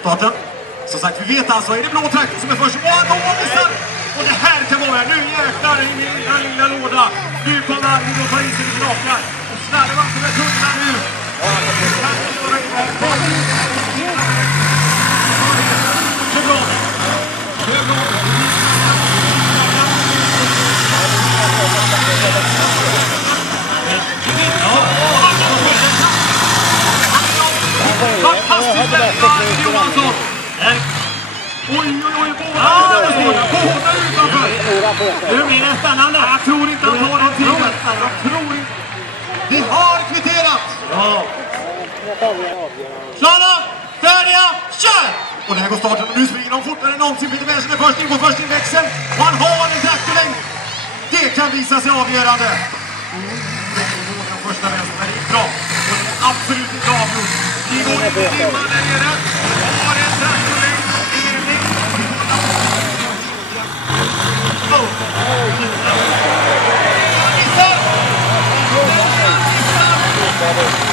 starten. Som sagt, vi vet alltså, är det blå traktor som är först? Och han missar! Och det här kan vara, nu jäklar i min lilla låda. Nu kommer Arvid och tar in sig i knakar. Och slarvar som är tunna nu. Så bra. Så bra. Fantastiskt lätt, Arvid Johansson. Oj, båda utanför. Nu blir det spännande. Jag tror inte han tar den tiden. Jag tror inte. Vi har kvitterat. Ja. Klara, färdiga, kör! Och där går starten och nu springer de fortare än någonsin. Peter Persson är först in på först in växeln. Och han har en traktorlängd. Det kan visa sig avgörande. Den första vänstern är bra. Och det är absolut inte avgjort. Vi går in i dimman där nere. Har en traktorlängd. Missar!